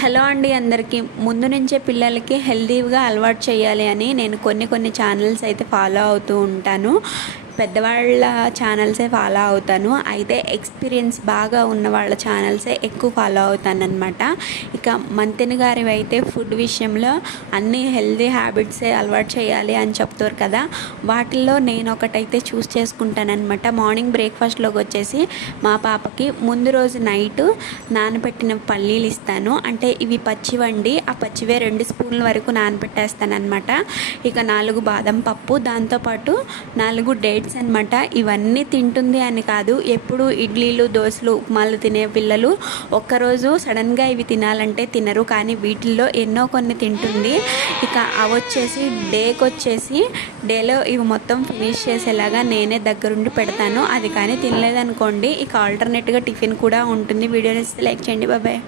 Hello అండి అందరికీ. ముందు నుంచే పిల్లలకి హెల్తీగా అలవాటు చేయాలి అని నేను కొన్ని ఛానల్స్ అయితే ఫాలో అవుతూ ఉంటాను. పెద్దవాళ్ళ ఛానల్సే ఫాలో అవుతాను. అయితే ఎక్స్పీరియన్స్ బాగా ఉన్న వాళ్ళ ఛానల్సే ఎక్కువ ఫాలో అవుతానన్నమాట. ఇక మంతెన గారివి అయితే ఫుడ్ విషయంలో అన్ని హెల్తీ హ్యాబిట్సే అలవాటు చేయాలి అని చెప్తారు కదా, వాటిల్లో నేను ఒకటైతే చూస్ చేసుకుంటానన్నమాట. మార్నింగ్ బ్రేక్ఫాస్ట్లోకి వచ్చేసి మా పాపకి ముందు రోజు నైట్ నానబెట్టిన పల్లీలు ఇస్తాను. అంటే ఇవి పచ్చివండి, ఆ పచ్చివే 2 స్పూన్ల వరకు నానబెట్టేస్తానమాట. ఇక 4 బాదం పప్పు, దాంతోపాటు 4 డేట్స్ అనమాట. ఇవన్నీ తింటుంది అని కాదు, ఎప్పుడు ఇడ్లీలు దోశలు ఉప్మాలు తినే పిల్లలు ఒక్కరోజు సడన్గా ఇవి తినాలంటే తినరు, కానీ వీటిల్లో ఎన్నో కొన్ని తింటుంది. ఇక అవి వచ్చేసి డేలో ఇవి మొత్తం ఫినిష్ చేసేలాగా నేనే దగ్గరుండి పెడతాను. అది కానీ తినలేదనుకోండి, ఇక ఆల్టర్నేట్గా టిఫిన్ కూడా ఉంటుంది. వీడియోని లైక్ చేయండి. బాయ్.